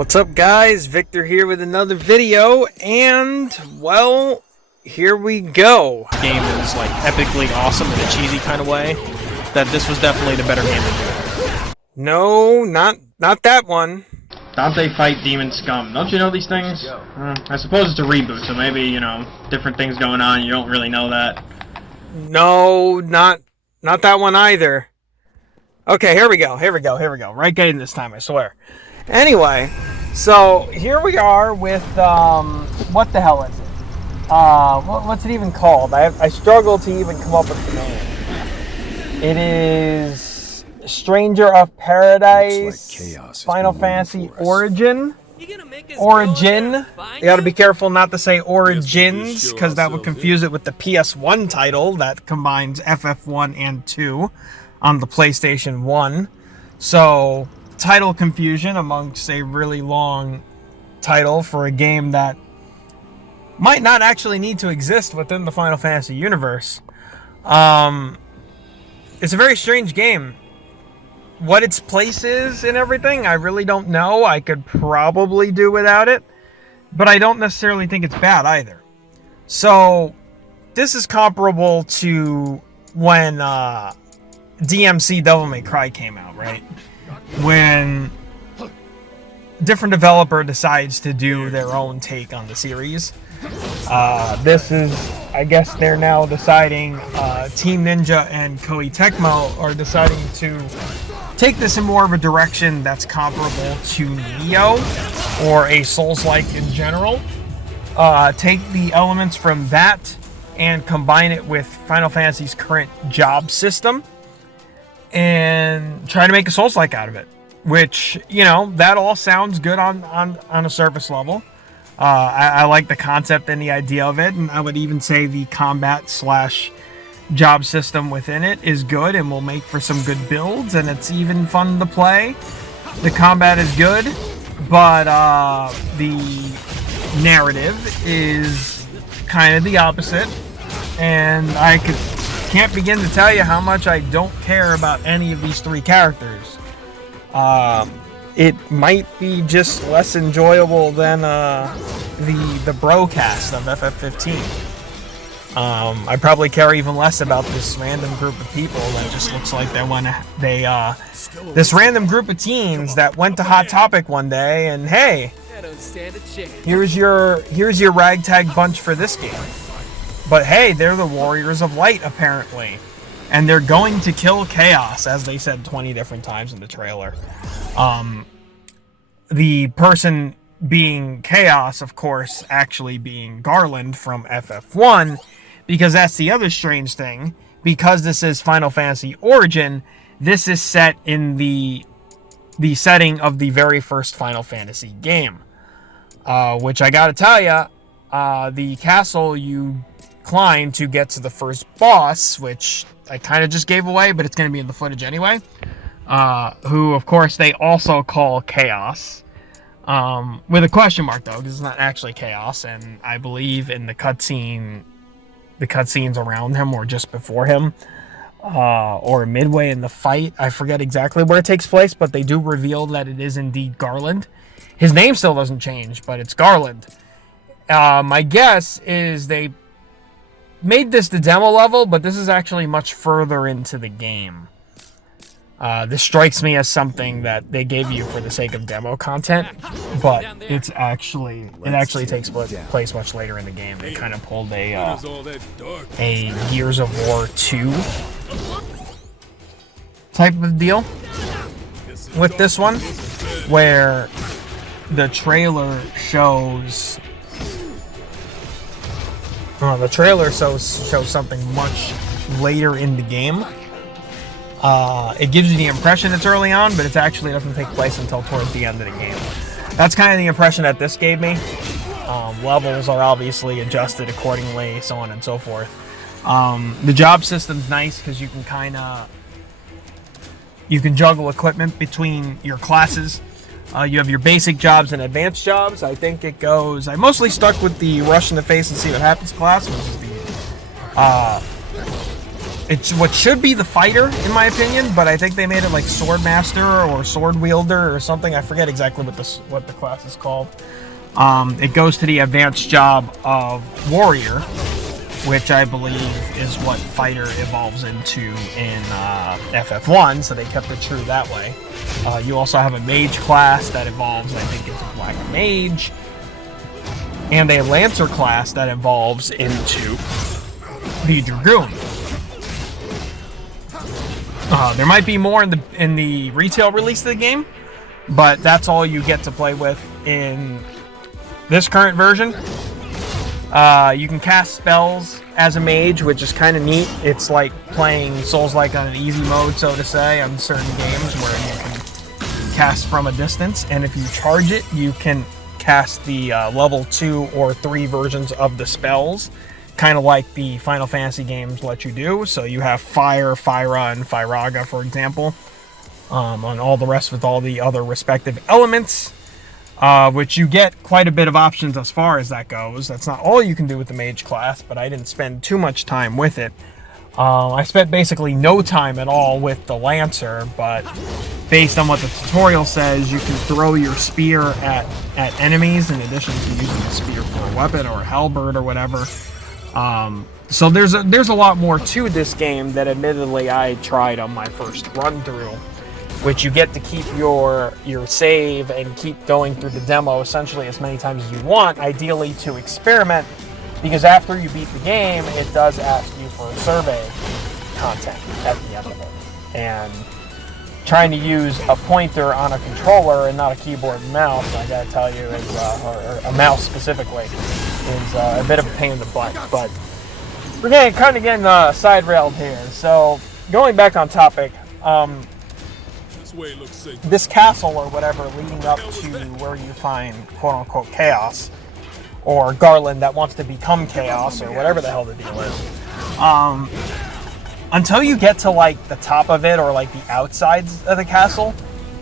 What's up, guys? Victor here with another video, and well, here we go. The game is like epically awesome in a cheesy kind of way. That this was definitely the better game to do. No, not that one. Dante Fight Demon Scum. Don't you know these things? I suppose it's a reboot, so maybe, you know, different things going on, you don't really know that. No, not that one either. Okay, here we go. Right game this time, I swear. Anyway, so here we are with, what the hell is it? What's it even called? I struggle to even come up with the name. It is Stranger of Paradise, like Final Fantasy Origin. Origin. You gotta be careful not to say Origins, because that would confuse it with the PS1 title that combines FF1 and 2 on the PlayStation 1. So, title confusion amongst a really long title for a game that might not actually need to exist within the Final Fantasy universe. It's a very strange game. What its place is and everything, I really don't know. I could probably do without it, but I don't necessarily think it's bad either. So, this is comparable to when DMC Devil May Cry came out, right? When different developer decides to do their own take on the series. This is, I guess they're now deciding, Team Ninja and Koei Tecmo are deciding to take this in more of a direction that's comparable to Nioh or a Souls-like in general. Take the elements from that and combine it with Final Fantasy's current job system and try to make a Souls-like out of it. Which, you know, that all sounds good on a surface level. I like the concept and the idea of it, and I would even say the combat / job system within it is good and will make for some good builds, and it's even fun to play. The combat is good, but the narrative is kind of the opposite, and I can't begin to tell you how much I don't care about any of these three characters. It might be just less enjoyable than the broadcast of FF15. I probably care even less about this random group of people that just looks like this random group of teens that went to Hot Topic one day and hey, here's your ragtag bunch for this game. But hey, they're the Warriors of Light apparently. And they're going to kill Chaos, as they said 20 different times in the trailer. The person being Chaos, of course, actually being Garland from FF1, because that's the other strange thing. Because this is Final Fantasy Origin, this is set in the setting of the very first Final Fantasy game. Which I gotta tell ya, the castle you climb to get to the first boss, which I kind of just gave away, but it's going to be in the footage anyway. Who, of course, they also call Chaos. With a question mark, though, because it's not actually Chaos. And I believe in the cutscenes around him or just before him. Or midway in the fight. I forget exactly where it takes place, but they do reveal that it is indeed Garland. His name still doesn't change, but it's Garland. My guess is they made this the demo level, but this is actually much further into the game. This strikes me as something that they gave you for the sake of demo content, but it actually takes place much later in the game. They kind of pulled a Gears of War 2 type of deal with this one, where the trailer shows. The trailer shows something much later in the game. It gives you the impression it's early on, but it actually doesn't take place until towards the end of the game. That's kind of the impression that this gave me. Levels are obviously adjusted accordingly, so on and so forth. The job system's nice because you can juggle equipment between your classes. You have your basic jobs and advanced jobs. I think it goes... I mostly stuck with the rush in the face and see what happens class, which is the it's what should be the fighter, in my opinion, but I think they made it like sword master or sword wielder or something. I forget exactly what the class is called. It goes to the advanced job of warrior, which I believe is what fighter evolves into in FF1, so they kept it true that way. You also have a mage class that evolves, I think, into black mage, and a lancer class that evolves into the dragoon. There might be more in the retail release of the game, but that's all you get to play with in this current version. You can cast spells as a mage, which is kind of neat. It's like playing Souls-like on an easy mode, so to say, on certain games where you can cast from a distance, and if you charge it, you can cast the level 2 or 3 versions of the spells, kind of like the Final Fantasy games let you do. So you have Fire, Fyra, and Fyraga, for example, on all the rest with all the other respective elements, which you get quite a bit of options as far as that goes. That's not all you can do with the mage class, but I didn't spend too much time with it. I spent basically no time at all with the Lancer, but based on what the tutorial says, you can throw your spear at enemies in addition to using the spear for a weapon or a halberd or whatever. So there's a lot more to this game that admittedly I tried on my first run through, which you get to keep your save and keep going through the demo essentially as many times as you want, ideally to experiment, because after you beat the game, it does ask you for survey content at the end of it. And trying to use a pointer on a controller and not a keyboard and mouse, I gotta tell you, is, or a mouse specifically, is a bit of a pain in the butt. But we're kind of getting side railed here. So going back on topic, this castle or whatever leading up to where you find quote-unquote chaos, or Garland that wants to become chaos, or whatever the hell the deal is, until you get to like the top of it or like the outsides of the castle,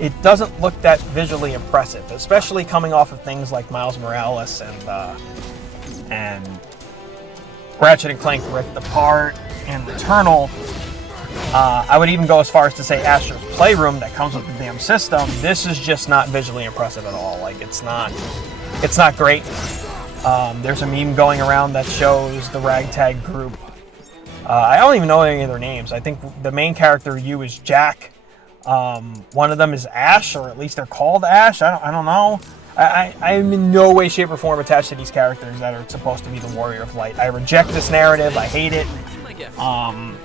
it doesn't look that visually impressive, especially coming off of things like Miles Morales and Ratchet and Clank Rift Apart and Returnal. I would even go as far as to say Astro's Playroom that comes with the damn system. This is just not visually impressive at all. Like, it's not great. There's a meme going around that shows the ragtag group. I don't even know any of their names. I think the main character, you, is Jack. One of them is Ash, or at least they're called Ash. I don't know. I'm in no way, shape, or form attached to these characters that are supposed to be the Warrior of Light. I reject this narrative. I hate it.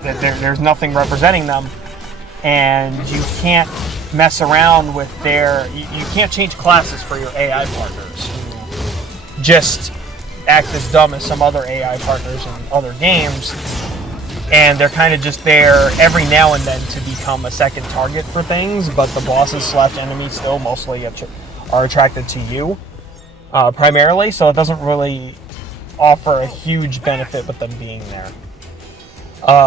There's nothing representing them, and you can't mess around with you can't change classes for your AI partners who just act as dumb as some other AI partners in other games, and they're kind of just there every now and then to become a second target for things, but the bosses / enemies still mostly are attracted to you primarily, so it doesn't really offer a huge benefit with them being there.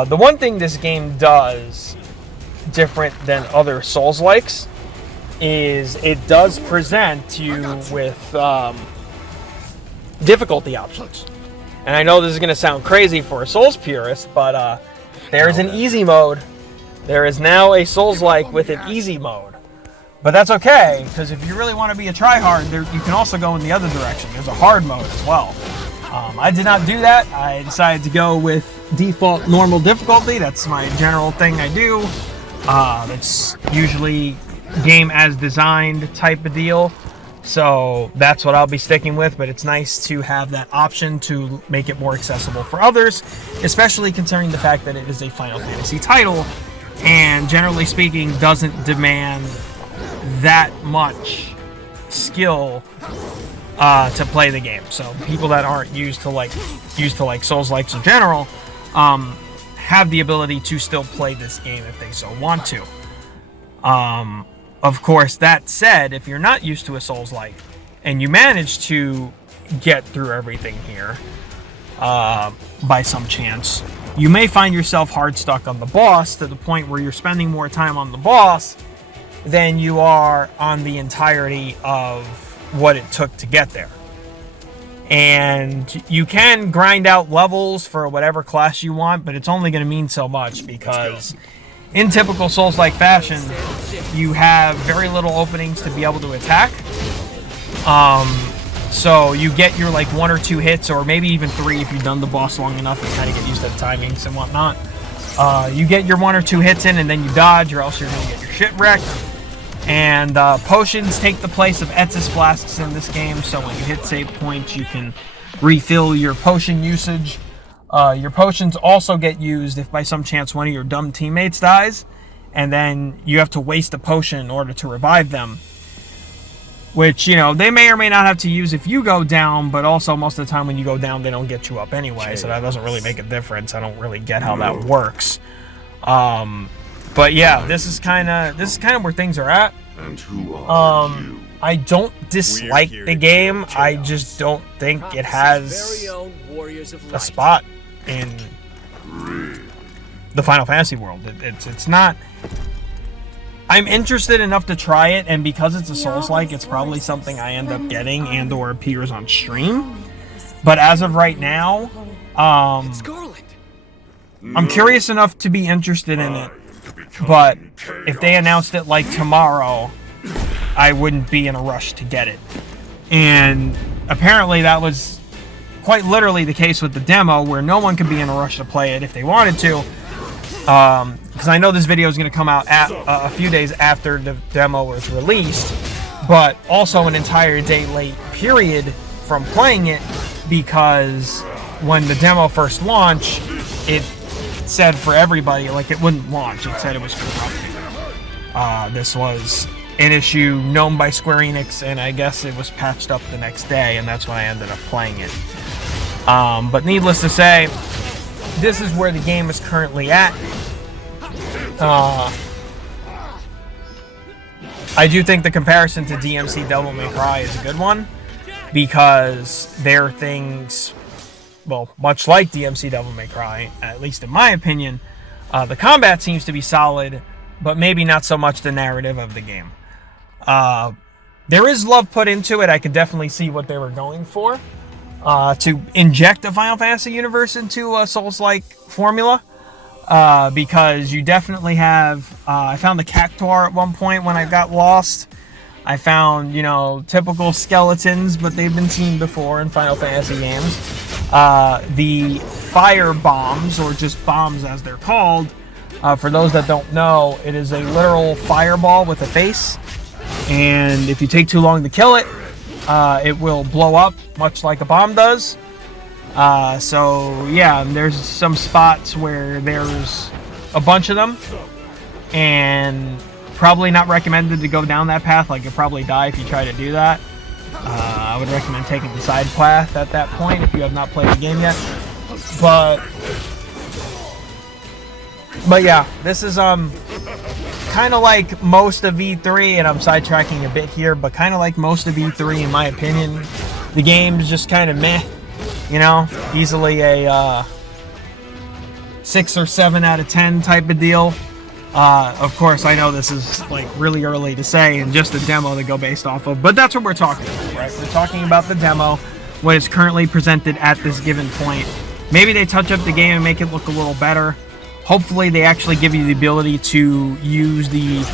The one thing this game does different than other Souls-likes is it does present you with difficulty options. And I know this is going to sound crazy for a Souls purist, but there is an easy mode. There is now a Souls-like with an easy mode. But that's okay, because if you really want to be a tryhard, you can also go in the other direction. There's a hard mode as well. I did not do that. I decided to go with default normal difficulty. That's my general thing I do. It's usually game as designed type of deal. So that's what I'll be sticking with, but it's nice to have that option to make it more accessible for others, especially considering the fact that it is a Final Fantasy title, and generally speaking doesn't demand that much skill to play the game. So people that aren't used to like Souls-likes in general have the ability to still play this game if they so want to. Of course, that said, if you're not used to a Souls-like and you manage to get through everything here by some chance, you may find yourself hard stuck on the boss to the point where you're spending more time on the boss than you are on the entirety of what it took to get there. And you can grind out levels for whatever class you want, but it's only going to mean so much because in typical Souls-like fashion, you have very little openings to be able to attack. So you get your like 1 or 2 hits, or maybe even 3 if you've done the boss long enough and kind of get used to the timings and whatnot. You get your 1 or 2 hits in and then you dodge, or else you're going to get your shit wrecked. And potions take the place of Etsis flasks in this game, so when you hit save points, you can refill your potion usage. Your potions also get used if by some chance one of your dumb teammates dies, and then you have to waste a potion in order to revive them. Which, you know, they may or may not have to use if you go down, but also most of the time when you go down, they don't get you up anyway, so that doesn't really make a difference. I don't really get how that works. But yeah, this is kind of where things are at. And who are you? I don't dislike the game. I just don't think it has a spot in the Final Fantasy world. It's not. I'm interested enough to try it, and because it's a Souls-like, it's probably something I end up getting and/or appears on stream. But as of right now, I'm curious enough to be interested in it. But if they announced it like tomorrow, I wouldn't be in a rush to get it. And apparently that was quite literally the case with the demo, where no one could be in a rush to play it if they wanted to. Because I know this video is going to come out a few days after the demo was released, but also an entire day late period from playing it, because when the demo first launched, it said for everybody, like, it wouldn't launch. It said it was corrupted. This was an issue known by Square Enix, and I guess it was patched up the next day, and that's when I ended up playing it. But needless to say, this is where the game is currently at. I do think the comparison to DMC Devil May Cry is a good one, because their things, well, much like DMC Devil May Cry, at least in my opinion, the combat seems to be solid, but maybe not so much the narrative of the game. There is love put into it. I could definitely see what they were going for, to inject a Final Fantasy universe into a Souls-like formula, because you definitely have, I found the Cactuar at one point when I got lost. I found, you know, typical skeletons, but they've been seen before in Final Fantasy games. The fire bombs, or just bombs as they're called, for those that don't know, it is a literal fireball with a face, and if you take too long to kill it, it will blow up, much like a bomb does. So yeah, there's some spots where there's a bunch of them, and probably not recommended to go down that path. Like, you'll probably die if you try to do that. I would recommend taking the side path at that point if you have not played the game yet. But yeah, this is kind of like most of E3, and I'm sidetracking a bit here, but kind of like most of E3 in my opinion. The game's just kind of meh, you know, easily a 6 or 7 out of 10 type of deal. Of course, I know this is like really early to say and just a demo to go based off of, but that's what we're talking about, right? We're talking about the demo, what is currently presented at this given point. Maybe they touch up the game and make it look a little better. Hopefully they actually give you the ability to use the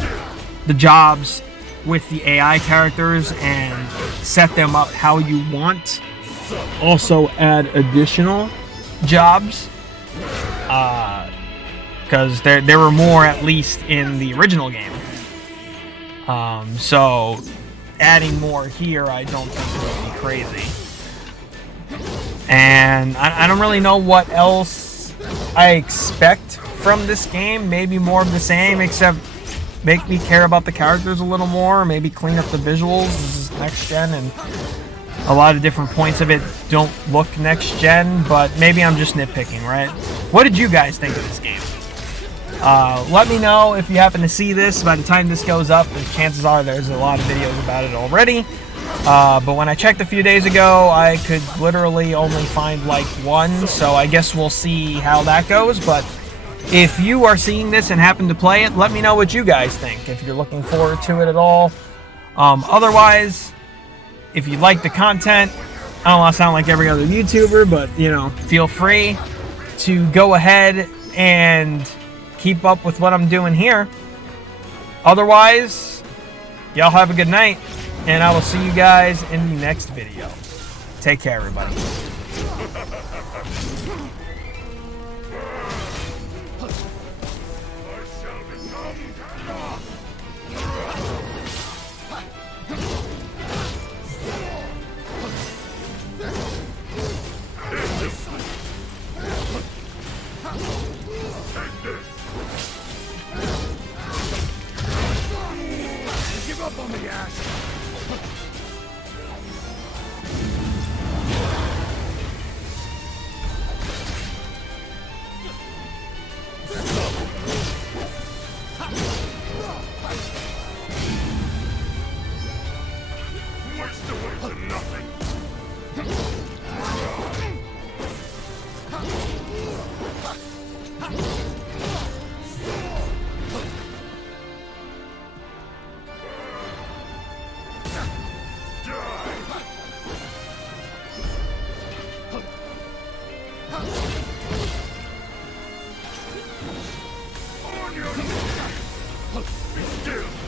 jobs with the AI characters and set them up how you want. Also add additional jobs, because there were more, at least in the original game. So adding more here, I don't think would be crazy. And I don't really know what else I expect from this game. Maybe more of the same, except make me care about the characters a little more. Maybe clean up the visuals. This is next gen, and a lot of different points of it don't look next gen, but maybe I'm just nitpicking, right? What did you guys think of this game? Let me know if you happen to see this. By the time this goes up, the chances are there's a lot of videos about it already. But when I checked a few days ago, I could literally only find like one, so I guess we'll see how that goes. But if you are seeing this and happen to play it, let me know what you guys think, if you're looking forward to it at all. Otherwise, if you like the content, I don't want to sound like every other YouTuber, but, you know, feel free to go ahead and keep up with what I'm doing here. Otherwise, y'all have a good night, and I will see you guys in the next video. Take care, everybody. Give up on me, Ash! Waste away to nothing! On your knees! Be still!